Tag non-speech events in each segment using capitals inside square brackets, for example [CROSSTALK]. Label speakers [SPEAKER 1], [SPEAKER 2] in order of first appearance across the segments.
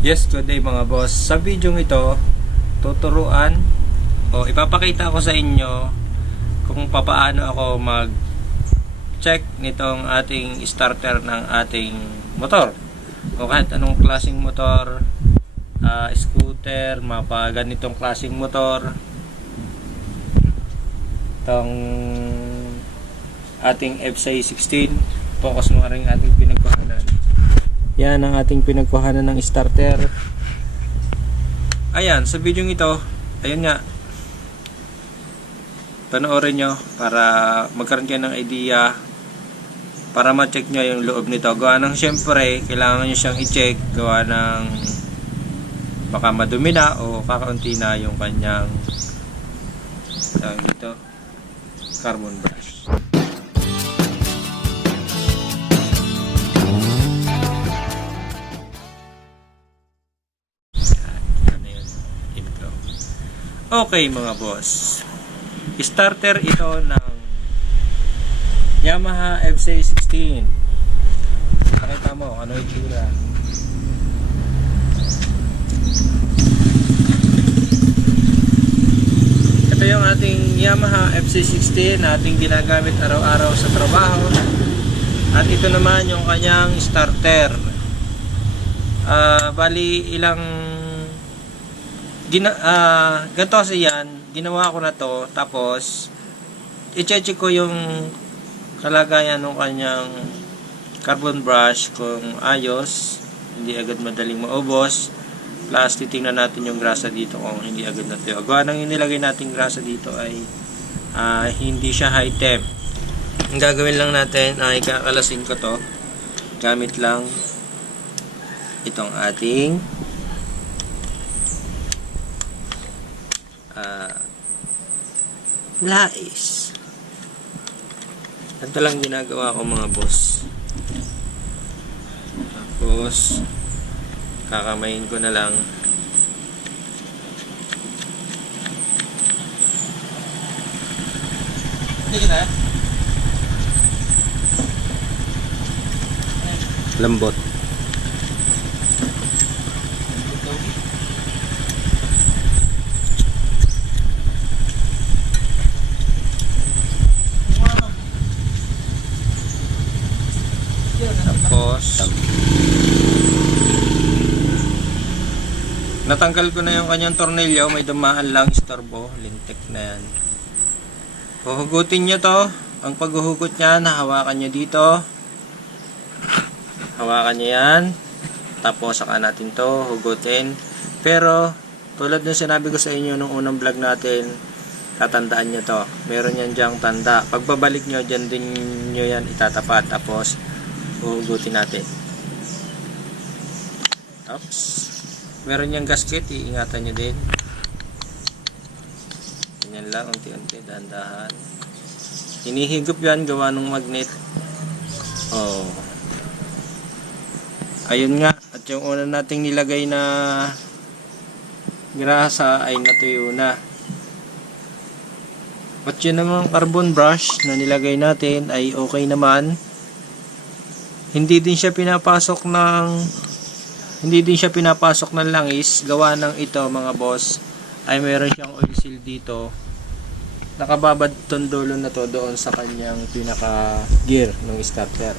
[SPEAKER 1] Yes, good day mga boss. Sa video ito, tuturuan o ipapakita ko sa inyo kung papaano ako mag check nitong ating starter ng ating motor. O kahit anong klaseng motor, ah, scooter, mapa ganitong klaseng motor. Itong ating F16, focus mo rin ating pinagkuhanan. Yan ang ating pinagkuhanan ng starter. Ayan, sa video ito, ayun nga. Panoorin nyo para magkaroon kayo ng idea para ma-check nyo yung loob nito. Gawa ng syempre, kailangan nyo siyang i-check. Gawa ng baka madumi na o kakaunti na yung kanyang dito, carbon brush. Okay mga boss. Starter ito ng Yamaha FC16. Pakita mo ano itsura. Ito yung ating Yamaha FC16 na ating ginagamit araw-araw sa trabaho. At ito naman yung kanyang starter. Ah, bali ilang gina ah ganito kasi yan. Ginawa ko na to tapos i-check ko yung kalagayan ng kanyang carbon brush kung ayos hindi agad madaling maubos. Plus titingnan natin yung grasa dito kung hindi agad natuyo gawa nang inilagay natin grasa dito ay ah, hindi siya high temp. Ang gagawin lang natin ay kakalasin ko to gamit lang itong ating ah lais. Ito lang ginagawa ko mga boss. Tapos, kakamayin ko na lang. Hindi na. Lambot. Tapos, natanggal ko na yung kanyang tornilyo. May dumaan lang istorbo. Lintik na yan. Huhugutin nyo to. Ang paghuhugot niya, hawakan nyo dito. Hawakan nyo yan. Tapos, saka natin to hugutin. Pero, tulad ng sinabi ko sa inyo nung unang vlog natin, tatandaan nyo to. Meron yan dyang tanda. Pagbabalik nyo, dyan din nyo yan itatapat. Tapos, huhugutin natin. Oops. Meron yung gasket, iingatan nyo din. Ganyan lang, unti-unti, dahan-dahan. Hinihigop yan, gawa ng magnet. Oh. Ayun nga, at yung una nating nilagay na grasa ay natuyo na. At yun namang carbon brush na nilagay natin ay okay naman hindi din siya pinapasok ng hindi din siya pinapasok ng langis. Gawa ng ito mga boss. Ay meron siyang oil seal dito. Nakababad tong dulo na to doon sa kanyang pinaka gear ng starter.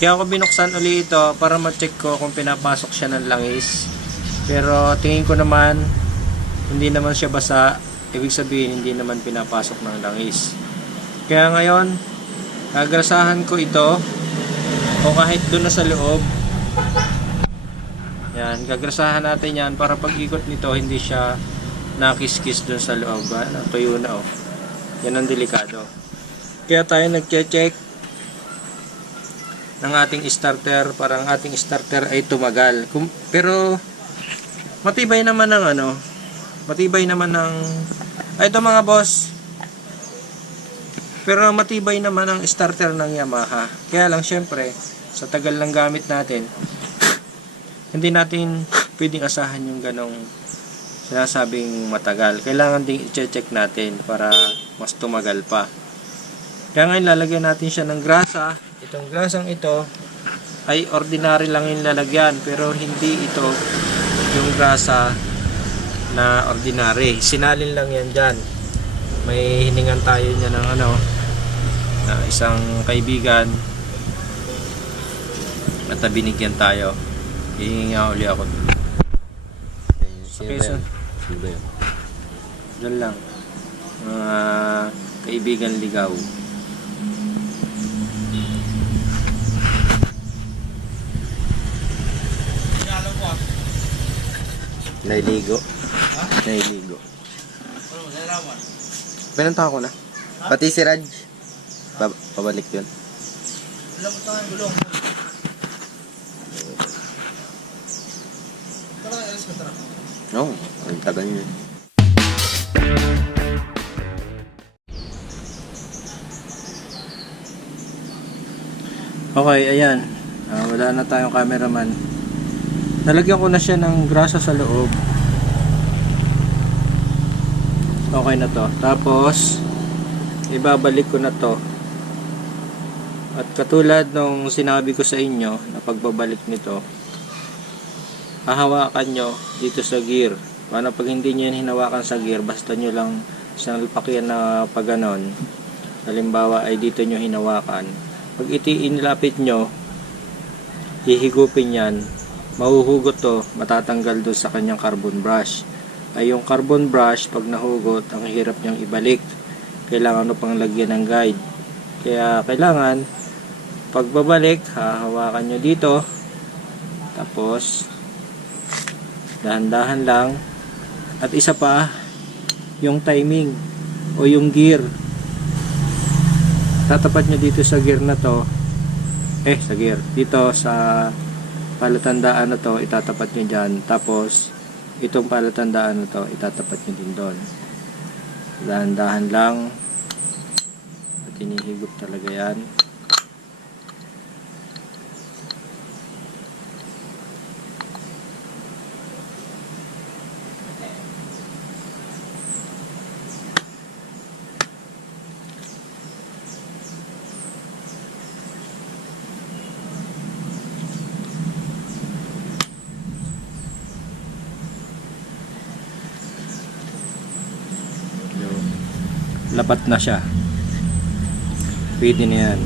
[SPEAKER 1] Kaya ako binuksan uli ito para ma-check ko kung pinapasok siya ng langis. Pero tingin ko naman hindi naman siya basa. Ibig sabihin hindi naman pinapasok ng langis. Kaya ngayon gagrasahan ko ito. O kahit doon na sa loob yan, gagrasahan natin yan para pag ikot nito hindi siya nakiskis doon sa loob. Ha? tuyo na oh. Yan ang delikado. Kaya tayo nagche-check ng ating starter. Para ang ating starter ay tumagal. Kum- pero matibay naman ng ano matibay naman ng ay ito mga boss. Pero matibay naman ang starter ng Yamaha. Kaya lang syempre, sa tagal ng gamit natin, hindi natin pwedeng asahan yung ganong sinasabing matagal. Kailangan ding i-check natin para mas tumagal pa. Kaya ngayon lalagyan natin siya ng grasa. Itong grasang ito ay ordinary lang yung lalagyan pero hindi ito yung grasa na ordinary. Sinalin lang yan dyan. May hiningan tayo niya ng ano, na isang kaibigan at binigyan tayo. Hihingi nga uli ako. Okay, so,
[SPEAKER 2] Sino ba yun?
[SPEAKER 1] Diyan lang. Mga kaibigan ligaw.
[SPEAKER 2] Nailigo. Nailigo. Pinunta ko na. Pati si Raj. Ba- pabalik yun. Oo, oh, ang tagal yun.
[SPEAKER 1] Okay, ayan. Ah, wala na tayong cameraman. Nalagyan ko na siya ng grasa sa loob. Okay na to. Tapos, ibabalik ko na to. At katulad nung sinabi ko sa inyo na pagbabalik nito, hahawakan nyo dito sa gear. Paano pag hindi nyo yan hinawakan sa gear, basta nyo lang sa nalpakyan na paganon. Halimbawa ay dito nyo hinawakan. Pag iti inilapit nyo, hihigupin yan, mahuhugot to, matatanggal doon sa kanyang carbon brush. Ay yung carbon brush, pag nahugot, ang hirap niyang ibalik. Kailangan mo pang lagyan ng guide. Kaya kailangan, pagbabalik, hahawakan nyo dito, tapos, dahan-dahan lang, at isa pa, yung timing, o yung gear, tatapat nyo dito sa gear na to. Eh sa gear. Dito sa palatandaan na to itatapat nyo dyan. Tapos itong palatandaan na to itatapat nyo din doon. Dahan-dahan lang. At hinihigop talaga yan lapat na siya. Pwede na yan.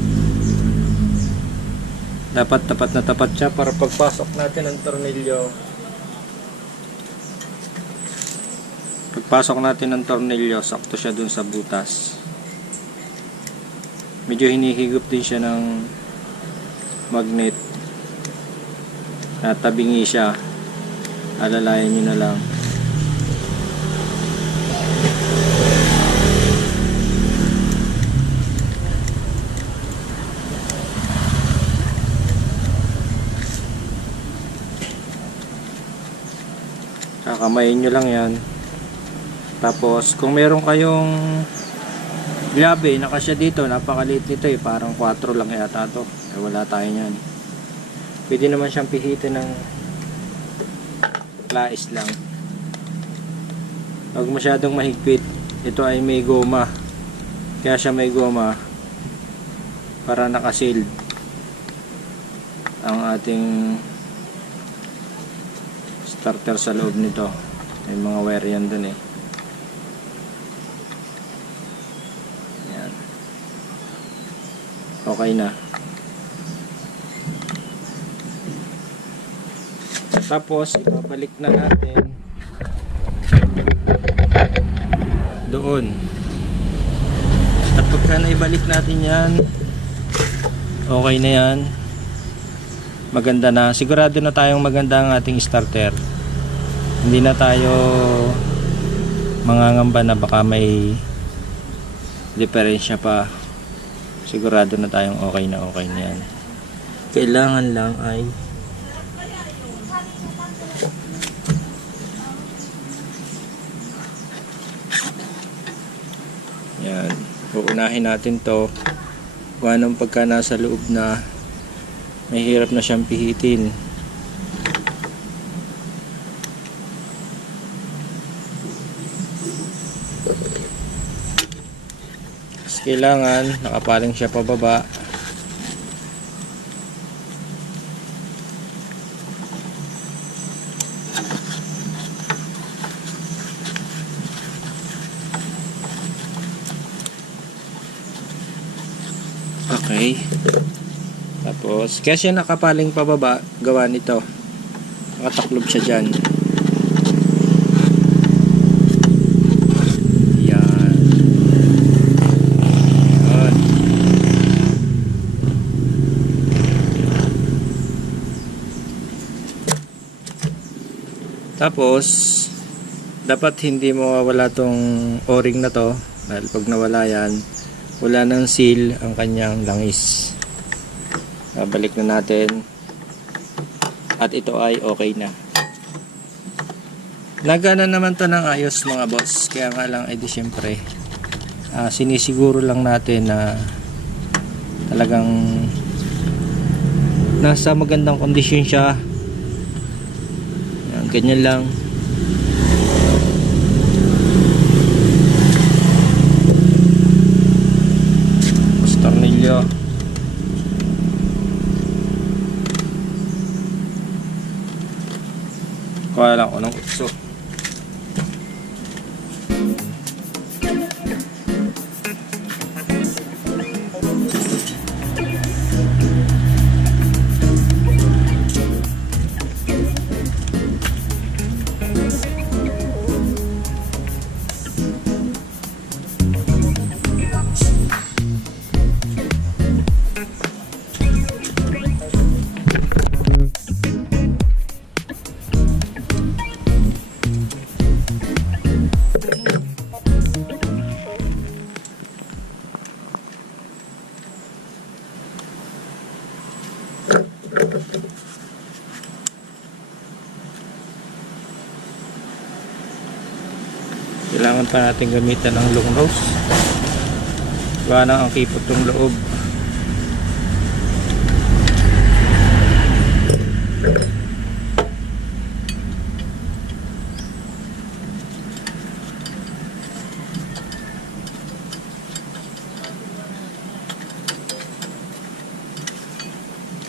[SPEAKER 1] Dapat tapat na tapat siya para pagpasok natin ng tornilyo. Pagpasok natin ng tornilyo sakto siya dun sa butas. Medyo hinihigop din siya ng magnet. Natabingi siya. Alalayan nyo na lang kakamayin nyo lang yan. Tapos kung meron kayong grabe nakasya dito. Napakaliit nito eh. Parang 4 lang yata to. Eh, wala tayo nyan pwede naman siyang pihitin ng lais lang. Huwag masyadong mahigpit. Ito ay may goma. Kaya siya may goma para nakasil ang ating starter sa loob nito. May mga wire yan dun eh. Yan okay na. Tapos ibabalik na natin doon. At pagka naibalik natin yan okay na yan. Maganda na. Sigurado na tayong maganda ang ating starter hindi na tayo mangangamba na baka may diferensya pa. Sigurado na tayong okay na okay na yan. Kailangan lang ay yan. Uunahin natin to. Kung anong pagka nasa loob na mahirap na siyang pihitin kailangan nakapaling siya pababa. Okay. Tapos kaya siya nakapaling pababa gawa nito. Nakataklob siya dyan. Tapos, dapat hindi mawawala tong o-ring na to dahil pag nawala yan, wala nang seal ang kanyang langis. Babalik na natin. At ito ay okay na. Nagana naman to ng ayos mga boss. Kaya nga lang, edi syempre, ah, sinisiguro lang natin na talagang nasa magandang kondisyon siya. Yan, ganyan lang. Kailangan pa natin gamitan ng long nose. Gawa na ang kipot ng loob.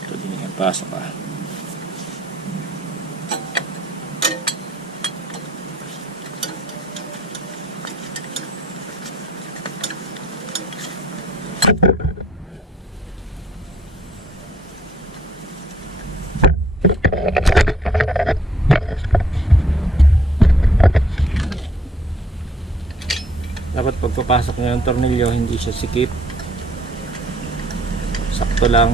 [SPEAKER 1] Ito din yung pasok ah. Dapat pagpapasok ng tornilyo hindi siya sikip. Sakto lang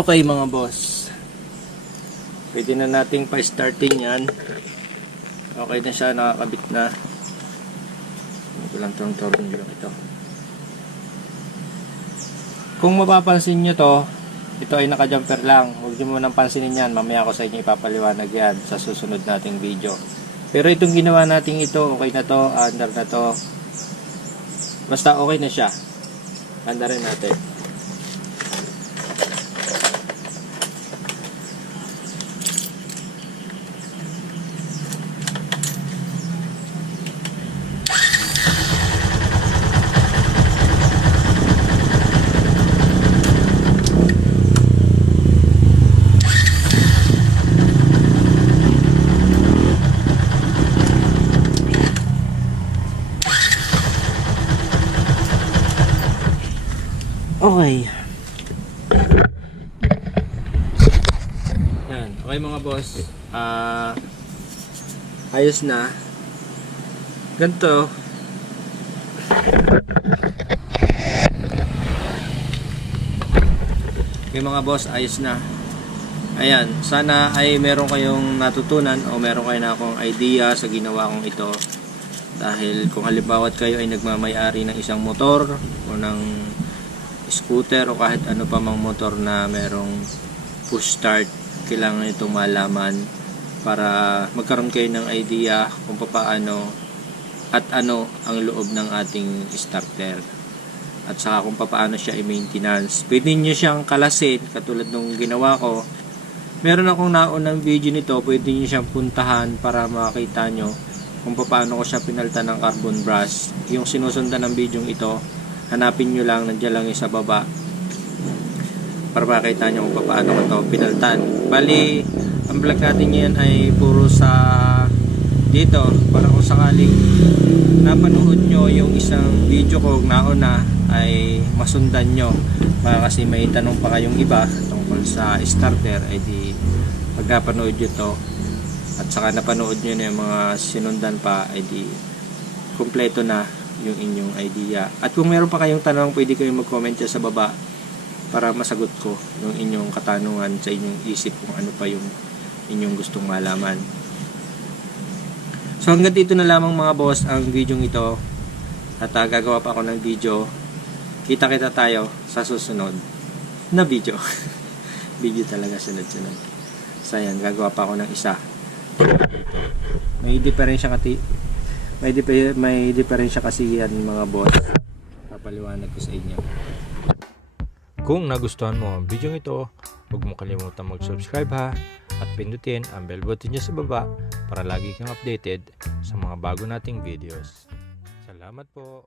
[SPEAKER 1] Okay mga boss. Pwede na nating pa-starting yan. Okay na siya, nakakabit na. Ito lang itong tornilyo ito. Kung mapapansin nyo to, ito ay naka-jumper lang. Huwag nyo munang pansinin yan. Mamaya ko sa inyo ipapaliwanag yan sa susunod nating video. Pero itong ginawa nating ito, okay na to, under na to. Basta okay na siya. Under rin natin. Okay. Yan. Okay boss. Ah ayos na. Ganito. Okay mga boss, ayos na. Ayan, sana ay meron kayong natutunan o meron kayo na akong idea sa ginawa kong ito. Dahil kung halimbawa kayo ay nagmamayari ng isang motor o ng scooter o kahit ano pa mang motor na merong push start kailangan itong malaman para magkaroon kayo ng idea kung paano at ano ang loob ng ating starter at saka kung paano siya i-maintenance. Pwede nyo siyang kalasin katulad nung ginawa ko. Meron akong naunang video nito, pwede nyo siyang puntahan para makita nyo kung paano ko siya pinalta ng carbon brush. Yung sinusundan ng video ito, hanapin nyo lang, nandiyan lang yung sa baba para makita nyo kung paano ko to pinaltan. Bali, ang vlog natin yan ay puro sa dito. Para kung sakaling napanood nyo yung isang video ko nauna ay masundan nyo. Baka kasi may tanong pa kayong iba tungkol sa starter ay di pag napanood nyo to. At saka napanood nyo na yung mga sinundan pa ay di kumpleto na yung inyong idea. At kung meron pa kayong tanong pwede kayong mag-comment sa baba para masagot ko yung inyong katanungan sa inyong isip kung ano pa yung inyong gustong malaman So hanggang dito na lamang mga boss ang video ito. At ah, gagawa pa ako ng video. Kita-kita tayo sa susunod na video. [LAUGHS] video talaga sunod-sunod. So ayan, gagawa pa ako ng isa. May diferensya kati may dipe, may diferensya kasi yan mga boss. Papaliwanag ko sa inyo.
[SPEAKER 3] Kung nagustuhan mo ang video ito, huwag mo kalimutan mag-subscribe ha at pindutin ang bell button niya sa baba para lagi kang updated sa mga bago nating videos. Salamat po!